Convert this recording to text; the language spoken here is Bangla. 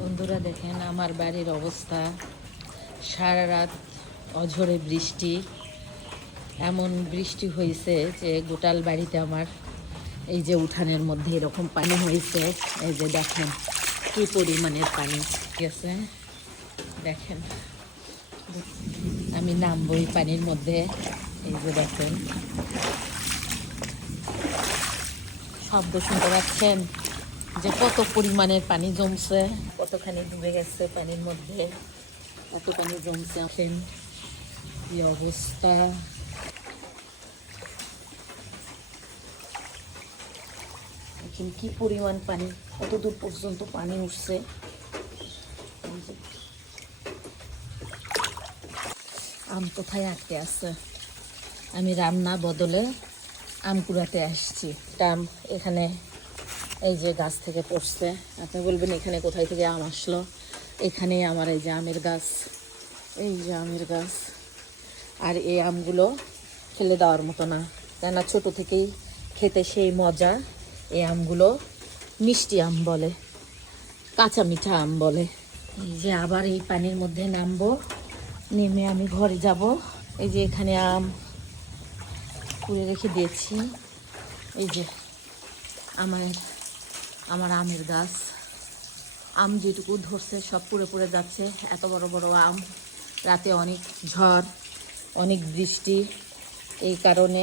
বন্ধুরা দেখেন আমার বাড়ির অবস্থা। সারা রাত অঝরে বৃষ্টি, এমন বৃষ্টি হয়েছে যে গোটাল বাড়িতে আমার এই যে উঠানের মধ্যে এরকম পানি হয়েছে। এই যে দেখেন কি পরিমাণের পানি। ঠিক আছে, দেখেন আমি নামবো এই পানির মধ্যে। এই যে দেখেন শব্দ শুনতে পাচ্ছেন যে কত পরিমাণের পানি জমছে, কতখানি ডুবে গেছে পানির মধ্যে, এত পানি জমছে। আসেন কি অবস্থা। দেখেন কি পরিমাণ পানি, কত দূর পর্যন্ত পানি উঠছে। আম কোথায় আটকে আছে, আমি রান্না বদলে আম কুড়াতে আসছি। আম এখানে এই যে গাছ থেকে পড়ছে। আপনি বলবেন এখানে কোথায় থেকে আম আসলো। এখানে আমার এই যে আমের গাছ, এই যে আমের গাছ। আর এই আমগুলো ফেলে দেওয়ার মতো না, কেননা ছোটো থেকেই খেতে সেই মজা। এই আমগুলো মিষ্টি আম বলে, কাঁচা মিঠা আম বলে। এই যে আবার এই পানির মধ্যে নামবো, নেমে আমি ঘরে যাব। এই যে এখানে আম কুড়ে রেখে দিয়েছি। এই যে আমার আমার আমের গাছ, আম যেটুকু ধরছে সব পুড়ে পুড়ে যাচ্ছে। এত বড় বড় আম, রাতে অনেক ঝড়, অনেক বৃষ্টি, এই কারণে